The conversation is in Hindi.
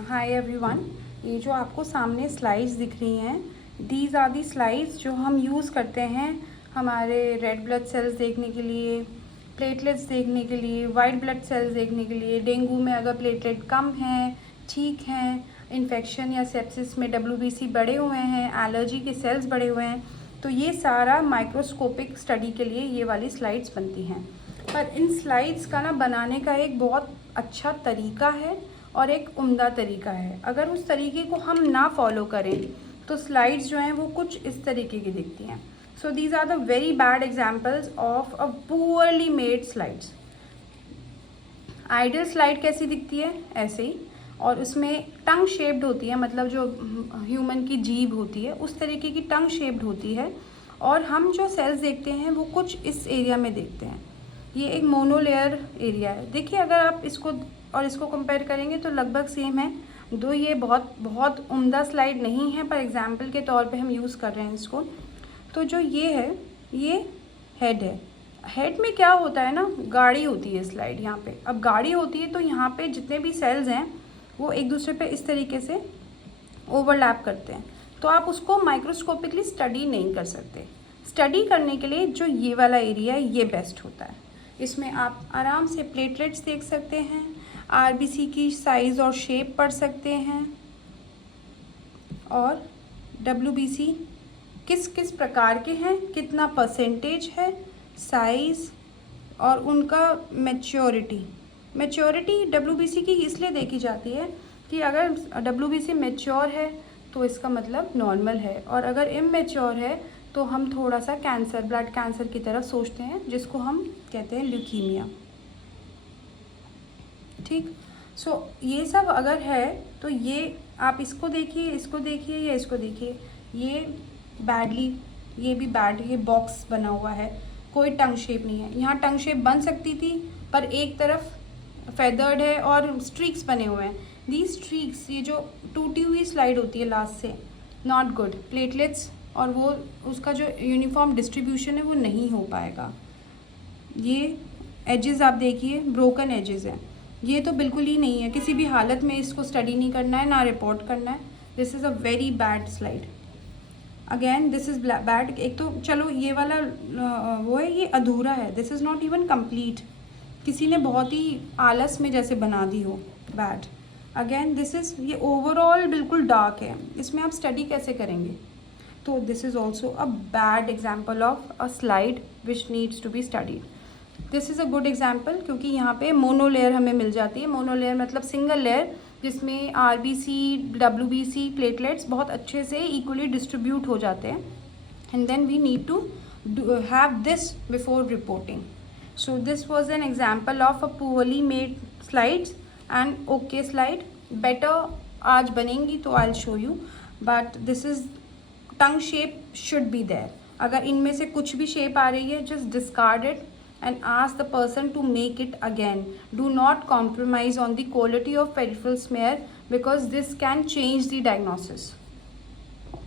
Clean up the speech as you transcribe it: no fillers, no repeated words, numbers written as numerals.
Hi everyone. ये जो आपको सामने स्लाइड्स दिख रही हैं, दीज आर दी स्लाइड्स जो हम यूज़ करते हैं हमारे रेड ब्लड सेल्स देखने के लिए, प्लेटलेट्स देखने के लिए, वाइट ब्लड सेल्स देखने के लिए, डेंगू में अगर प्लेटलेट कम हैं, ठीक हैं, इन्फेक्शन या सेप्सिस में WBC बढ़े हुए हैं, एलर्जी के सेल्स बढ़े हुए हैं, तो ये सारा माइक्रोस्कोपिक स्टडी के लिए ये वाली स्लाइड्स बनती हैं। पर इन स्लाइड्स का ना बनाने का एक बहुत अच्छा तरीका है और एक उम्दा तरीका है। अगर उस तरीके को हम ना फॉलो करें तो स्लाइड्स जो हैं वो कुछ इस तरीके की दिखती हैं। So these are the very bad examples of a poorly made slides. Ideal slide कैसी दिखती है? ऐसे ही, और उसमें टंग शेप्ड होती है, मतलब जो ह्यूमन की जीभ होती है उस तरीके की टंग शेप्ड होती है, और हम जो सेल्स देखते हैं वो कुछ इस एरिया में देखते हैं। ये एक मोनोलेयर एरिया है। देखिए, अगर आप इसको और इसको कंपेयर करेंगे तो लगभग सेम है। दो ये बहुत उम्दा स्लाइड नहीं है, पर एग्जाम्पल के तौर पे हम यूज़ कर रहे हैं इसको। तो जो ये है, ये हेड है। हेड में क्या होता है ना, गाड़ी होती है स्लाइड यहाँ पे। अब गाड़ी होती है तो यहाँ पे जितने भी सेल्स हैं वो एक दूसरे पे इस तरीके से ओवरलैप करते हैं, तो आप उसको माइक्रोस्कोपिकली स्टडी नहीं कर सकते। स्टडी करने के लिए जो ये वाला एरिया है ये बेस्ट होता है। इसमें आप आराम से प्लेटलेट्स देख सकते हैं, RBC की साइज़ और शेप पढ़ सकते हैं, और WBC किस किस प्रकार के हैं, कितना परसेंटेज है, साइज़ और उनका मैच्योरिटी WBC की इसलिए देखी जाती है कि अगर WBC मैच्योर है तो इसका मतलब नॉर्मल है, और अगर इमैच्योर है तो हम थोड़ा सा कैंसर, ब्लड कैंसर की तरफ सोचते हैं, जिसको हम कहते हैं ल्यूकीमिया। ठीक। सो ये सब अगर है तो ये आप इसको देखिए, इसको देखिए या इसको देखिए, ये बैडली, ये भी बैड, ये बॉक्स बना हुआ है, कोई टंग शेप नहीं है। यहाँ टंग शेप बन सकती थी पर एक तरफ फेदर्ड है और स्ट्रीक्स बने हुए हैं। दी स्ट्रीक्स, ये जो टूटी हुई स्लाइड होती है लास्ट से, नॉट गुड। प्लेटलेट्स और वो उसका जो यूनिफॉर्म डिस्ट्रीब्यूशन है वो नहीं हो पाएगा। ये एजेस आप देखिए, ब्रोकन एजेस हैं। ये तो बिल्कुल ही नहीं है, किसी भी हालत में इसको स्टडी नहीं करना है, ना रिपोर्ट करना है। This is a very bad slide. Again this is bad. एक तो चलो ये वाला वो है, ये अधूरा है, this is not even complete. किसी ने बहुत ही आलस में जैसे बना दी हो, बैड। अगेन दिस इज़, ये ओवरऑल बिल्कुल डार्क है, इसमें आप स्टडी कैसे करेंगे? तो this is also a bad example of a slide which needs to be studied. This is a good example, क्योंकि यहाँ पे मोनोलेयर हमें मिल जाती है। मोनोलेयर मतलब सिंगल लेयर, जिसमें RBC, WBC, प्लेटलेट्स बहुत अच्छे से इक्वली डिस्ट्रीब्यूट हो जाते हैं, and then we need to have this before reporting. So this was an example of a poorly made slides and okay slide. Better आज बनेंगी तो I will show you, but this is tongue shape should be there. अगर इनमें से कुछ भी शेप आ रही है, just discard it and ask the person to make it again. Do not compromise on the quality of peripheral smear because this can change the diagnosis.